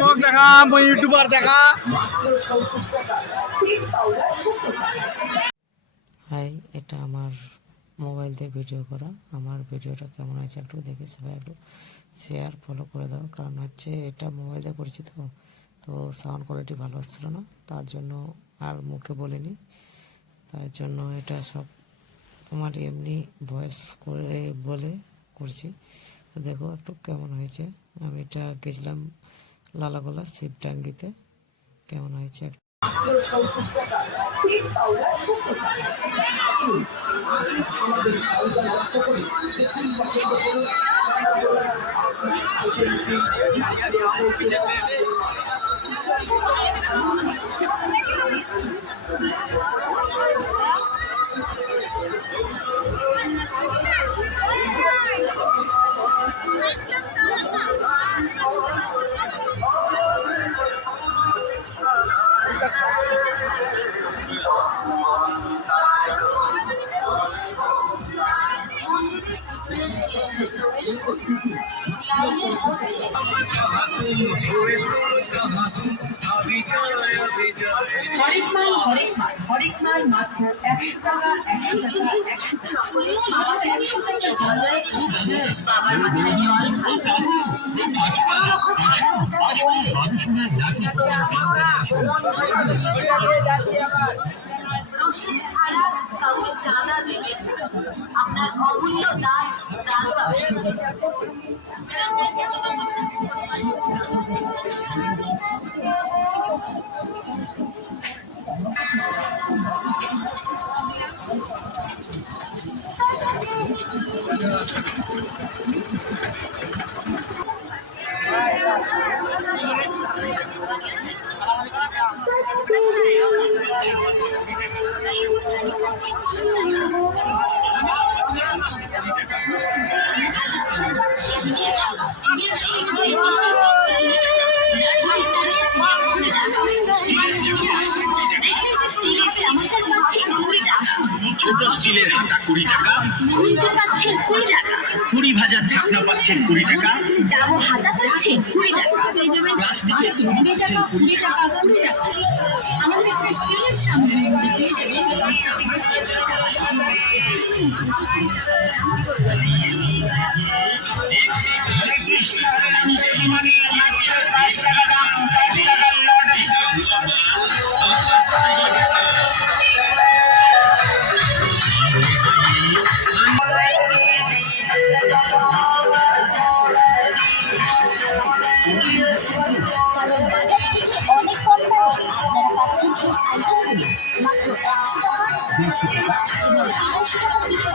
মুখ দেখা ইউটিউবার দেখা। হাই, এটা আমার মোবাইল দিয়ে ভিডিও করা। আমার ভিডিওটা কেমন হয়েছে একটু দেখে সবাই একটু শেয়ার ফলো করে দাও। কারণ হচ্ছে এটা মোবাইল দিয়ে করছি তো সাউন্ড কোয়ালিটি ভালো আসছিল না, তার জন্য আর মুখে বলিনি। তার জন্য এটা সব আমার এমনি ভয়েস করে বলে করছি। তো দেখো একটু কেমন হয়েছে। আমি এটা গেছিলাম লালাগোলা শিবডাঙ্গিতে, কেমন হয়েছে হরেক মাল মাত্র 100 টাকা 100 টাকা 100 টাকা আবার 100 টাকা আপনার অমূল্য দান ছোট স্টিলের হাতা 20 টাকা, ছুরি ভাজার ঢাকনা পাচ্ছেন 20 টাকা, হাতা পাচ্ছেন 20 টাকা, প্লাস্টিকের 20 টাকা 20 টাকা। আমাদের স্টিলের সামগ্রী পেয়ে যাবেন কারণ বাজার থেকে অনেক কম দামে আপনারা পাচ্ছেন এই আইটেমগুলো মাত্র 100 টাকা 150 টাকা এবং 250 টাকা বিক্রি।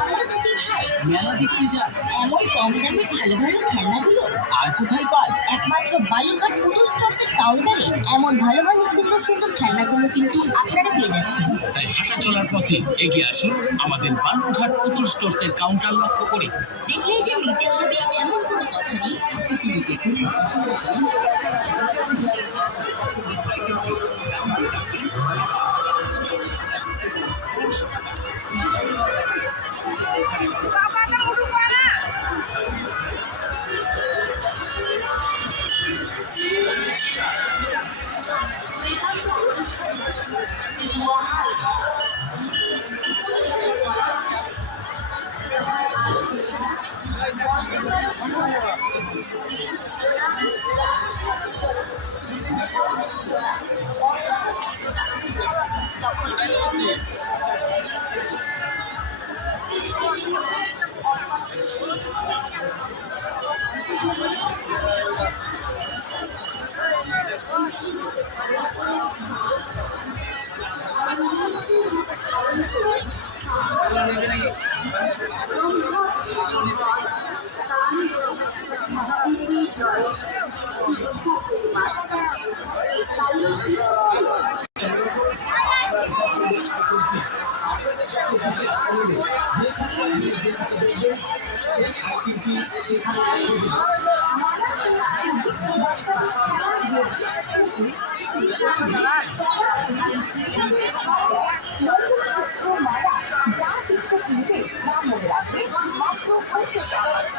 আমরা তো ভাই মেলা দেখতে যান, এমন কম দামে ভালো ভালো খেলনাগুলো আর কোথায় পাই? একমাত্র বালুরঘাট পুতুল স্টোরসের কাউন্টারে এমন ভালো ভালো সুন্দর সুন্দর খেলনাগুলো কিন্তু আপনারা পেয়ে যাচ্ছেন। তাই হাঁটা চলার পথে এগিয়ে আসুন আমাদের বালুরঘাট পুতুল স্টোরসের কাউন্টার লক্ষ্য করে। দেখলেই যে নিতে হবে এমন কোনো কথা নেই। মাত্র 500 টাকা।